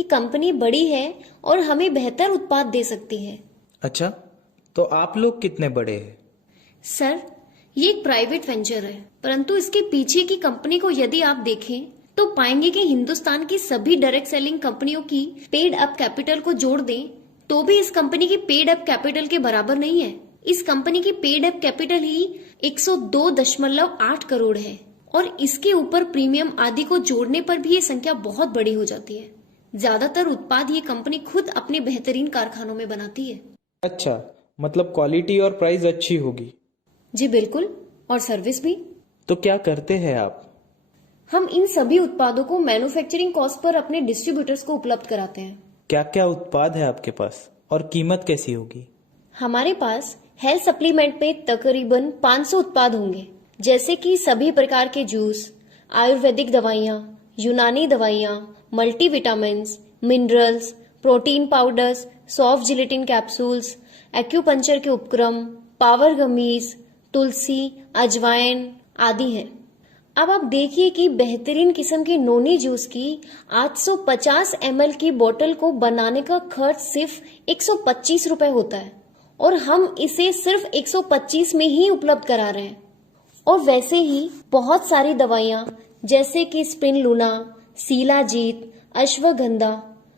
कि कंपनी बड़ी है और हमें बेहतर उत्पाद दे सकती है। अच्छा, तो आप लोग कितने बड़े हैं? सर, ये एक प्राइवेट वेंचर है, परंतु इसके पीछे की कंपनी को यदि आप देखें तो पाएंगे कि हिंदुस्तान की सभी डायरेक्ट सेलिंग कंपनियों की पेड अप कैपिटल को जोड़ दें तो भी इस कंपनी की पेड अप कैपिटल के बराबर नहीं है। इस कंपनी की पेड अप कैपिटल ही 102.8 करोड़ है और इसके ऊपर प्रीमियम आदि को जोड़ने पर भी ये संख्या बहुत बड़ी हो जाती है। ज्यादातर उत्पाद ये कंपनी खुद अपने बेहतरीन कारखानों में बनाती है। अच्छा, मतलब क्वालिटी और प्राइस अच्छी होगी। जी बिल्कुल, और सर्विस भी। तो क्या करते हैं आप? हम इन सभी उत्पादों को मैन्युफैक्चरिंग कॉस्ट पर अपने डिस्ट्रीब्यूटर्स को उपलब्ध कराते हैं। क्या क्या उत्पाद है आपके पास और कीमत कैसी होगी? हमारे पास हेल्थ सप्लीमेंट में तकरीबन 500 उत्पाद होंगे, जैसे कि सभी प्रकार के जूस, आयुर्वेदिक दवाइयाँ, यूनानी दवाइयाँ, multivitamins, minerals, protein powders, soft gelatin capsules, acupuncture के उपक्रम, पावर गमीज, तुलसी, अजवाइन आदि हैं। अब आप देखिए कि बेहतरीन किस्म के नोनी जूस की 850 ml की बोतल को बनाने का खर्च सिर्फ 125 रुपए होता है और हम इसे सिर्फ 125 में ही उपलब्ध करा रहे हैं। और वैसे ही बहुत सारी दवाइयाँ जैसे कि स्पिनलुना, सीलाजीत, अश्वगंधा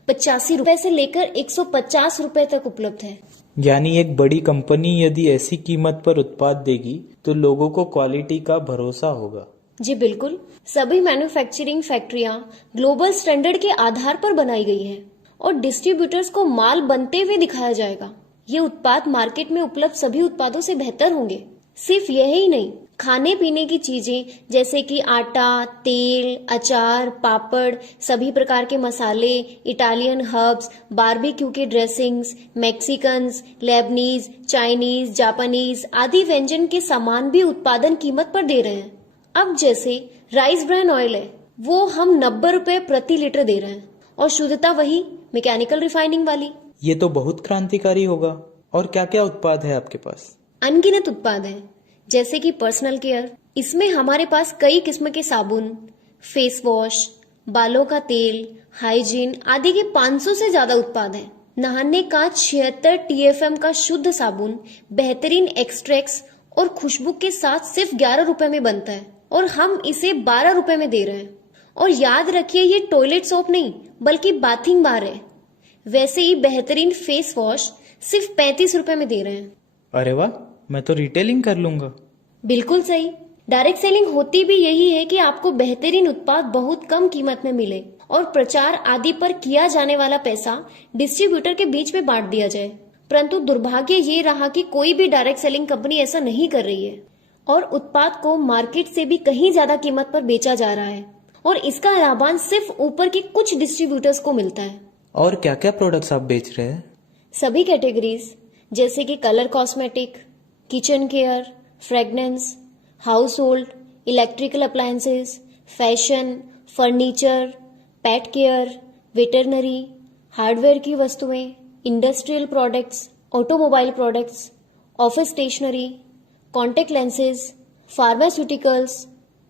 85 रुपए से लेकर 150 रुपए तक उपलब्ध है। यानी एक बड़ी कंपनी यदि ऐसी कीमत पर उत्पाद देगी तो लोगों को क्वालिटी का भरोसा होगा। जी बिल्कुल, सभी मैन्युफैक्चरिंग फैक्ट्रियां ग्लोबल स्टैंडर्ड के आधार पर बनाई गई हैं और डिस्ट्रीब्यूटर्स को माल बनते हुए दिखाया जाएगा। ये उत्पाद मार्केट में उपलब्ध सभी उत्पादों से बेहतर होंगे। सिर्फ यही नहीं, खाने पीने की चीजें जैसे कि आटा, तेल, अचार, पापड़, सभी प्रकार के मसाले, इटालियन हर्ब्स, बारबेक्यू के dressings, Mexicans, Lebanese, Chinese, Japanese आदि व्यंजन के सामान भी उत्पादन कीमत पर दे रहे हैं। अब जैसे राइस ब्रान ऑयल है, वो हम 90 रुपए प्रति लीटर दे रहे हैं और शुद्धता वही मैकेनिकल रिफाइनिंग वाली। ये तो बहुत क्रांतिकारी होगा। और क्या क्या उत्पाद है आपके पास? अनगिनत उत्पाद हैं, जैसे कि पर्सनल केयर। इसमें हमारे पास कई किस्म के साबुन, फेस वॉश, बालों का तेल, हाइजीन आदि के 500 से ज्यादा उत्पाद हैं। नहाने का 76 TFM का शुद्ध साबुन बेहतरीन एक्सट्रैक्ट्स और खुशबू के साथ सिर्फ 11 रुपए में बनता है और हम इसे 12 रुपए में दे रहे हैं। और याद रखिए, ये टॉयलेट सोप नहीं बल्कि बाथिंग बार है। वैसे ही बेहतरीन फेस वॉश सिर्फ 35 रुपए में दे रहे हैं। अरे वाह, मैं तो रिटेलिंग कर लूंगा। बिल्कुल सही। डायरेक्ट सेलिंग होती भी यही है कि आपको बेहतरीन उत्पाद बहुत कम कीमत में मिले और प्रचार आदि पर किया जाने वाला पैसा डिस्ट्रीब्यूटर के बीच में बांट दिया जाए। परंतु दुर्भाग्य ये रहा कि कोई भी डायरेक्ट सेलिंग कंपनी ऐसा नहीं कर रही है और उत्पाद को मार्केट से भी कहीं ज्यादा कीमत पर बेचा जा रहा है और इसका लाभांश सिर्फ ऊपर के कुछ डिस्ट्रीब्यूटर्स को मिलता है। और क्या क्या प्रोडक्ट्स आप बेच रहे हैं? सभी कैटेगरीज जैसे कि colour cosmetic, kitchen care, fragrance, household, electrical appliances, fashion, furniture, pet care, veterinary, hardware की वस्तुएं, industrial products, automobile products, office stationery, contact lenses, pharmaceuticals,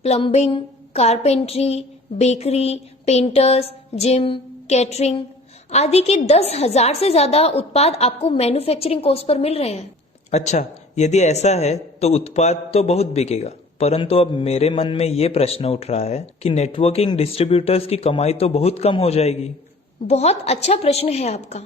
plumbing, carpentry, bakery, painters, gym, catering आदि के 10,000 से ज्यादा उत्पाद आपको मैन्युफैक्चरिंग कॉस्ट पर मिल रहे हैं। अच्छा, यदि ऐसा है तो उत्पाद तो बहुत बिकेगा, परंतु अब मेरे मन में ये प्रश्न उठ रहा है कि नेटवर्किंग डिस्ट्रीब्यूटर्स की कमाई तो बहुत कम हो जाएगी। बहुत अच्छा प्रश्न है आपका,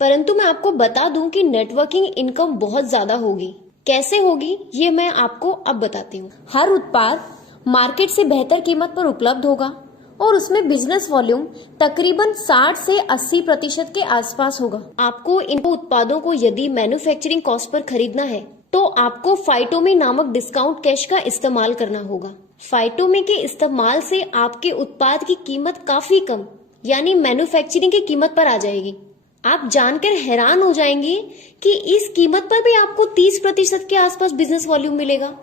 परंतु मैं आपको बता दूं कि नेटवर्किंग इनकम बहुत ज्यादा होगी। कैसे होगी ये मैं आपको अब बताती हूँ। हर उत्पाद मार्केट से बेहतर कीमत पर उपलब्ध होगा और उसमें बिजनेस वॉल्यूम तकरीबन 60 से 80% के आसपास होगा। आपको इन उत्पादों को यदि मैन्युफैक्चरिंग कॉस्ट पर खरीदना है तो आपको फाइटोमी नामक डिस्काउंट कैश का इस्तेमाल करना होगा। फाइटोमी के इस्तेमाल से आपके उत्पाद की कीमत काफी कम यानी मैन्युफैक्चरिंग की कीमत पर आ जाएगी। आप जानकर हैरान हो जाएंगे कि इस कीमत पर भी आपको 30% के आसपास बिजनेस वॉल्यूम मिलेगा।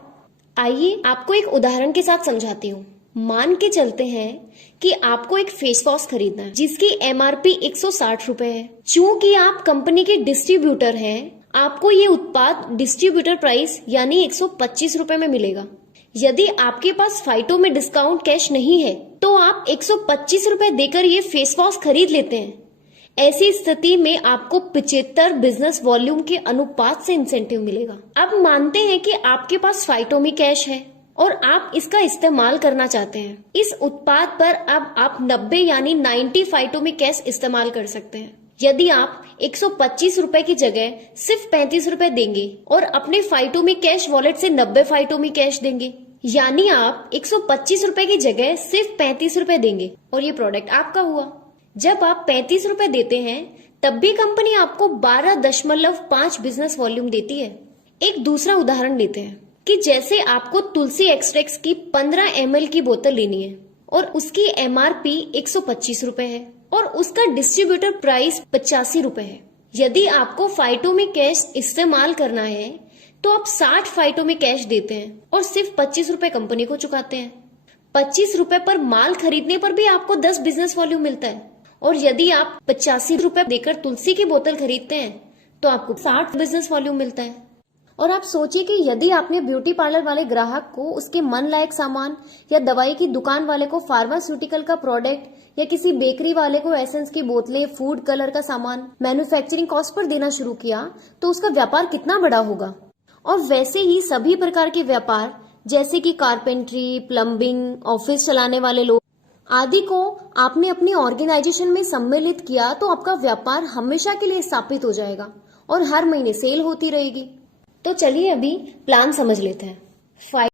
आइए आपको एक उदाहरण के साथ समझाती हूँ। मान के चलते हैं कि आपको एक फेस वॉश खरीदना है जिसकी MRP 160 रुपए है। चूंकि आप कंपनी के डिस्ट्रीब्यूटर हैं, आपको ये उत्पाद डिस्ट्रीब्यूटर प्राइस यानी 125 रुपए में मिलेगा। यदि आपके पास फाइटो में डिस्काउंट कैश नहीं है तो आप 125 रुपए देकर ये फेस वॉश खरीद लेते हैं, ऐसी स्थिति में आपको 75 बिजनेस वॉल्यूम के अनुपात से इंसेंटिव मिलेगा। अब मानते हैं कि आपके पास फाइटोमी कैश है और आप इसका इस्तेमाल करना चाहते हैं। इस उत्पाद पर अब आप 90 यानी 90 फाइटोमी कैश इस्तेमाल कर सकते हैं। यदि आप 125 रुपए की जगह सिर्फ 35 रुपए देंगे और अपने फाइटोमी कैश वॉलेट से 90 फाइटोमी कैश देंगे, यानी आप 125 रुपए की जगह सिर्फ 35 रुपए देंगे और ये प्रोडक्ट आपका हुआ। जब आप 35 रुपए देते हैं तब भी कंपनी आपको 12.5 बिजनेस वॉल्यूम देती है। एक दूसरा उदाहरण लेते हैं कि जैसे आपको तुलसी एक्सट्रैक्ट की 15 ml की बोतल लेनी है और उसकी MRP 125 रुपए है और उसका डिस्ट्रीब्यूटर प्राइस 85 रुपए है। यदि आपको फाइटोमी कैश इस्तेमाल करना है तो आप 60 फाइटोमी कैश देते हैं और सिर्फ 25 रुपए कंपनी को चुकाते हैं। 25 रुपए पर माल खरीदने पर भी आपको 10 बिजनेस वॉल्यूम मिलता है और यदि आप 85 रुपए देकर तुलसी की बोतल खरीदते हैं तो आपको 60 बिजनेस वॉल्यूम मिलता है। और आप सोचिए कि यदि आपने ब्यूटी पार्लर वाले ग्राहक को उसके मन लायक सामान या दवाई की दुकान वाले को फार्मास्यूटिकल का प्रोडक्ट या किसी बेकरी वाले को एसेंस की बोतलें, फूड कलर का सामान मैन्युफैक्चरिंग कॉस्ट पर देना शुरू किया तो उसका व्यापार कितना बड़ा होगा। और वैसे ही सभी प्रकार के व्यापार जैसे कि कारपेंट्री, प्लम्बिंग, ऑफिस चलाने वाले लोग आदि को आपने अपनी ऑर्गेनाइजेशन में सम्मिलित किया तो आपका व्यापार हमेशा के लिए स्थापित हो जाएगा और हर महीने सेल होती रहेगी। तो चलिए अभी प्लान समझ लेते हैं।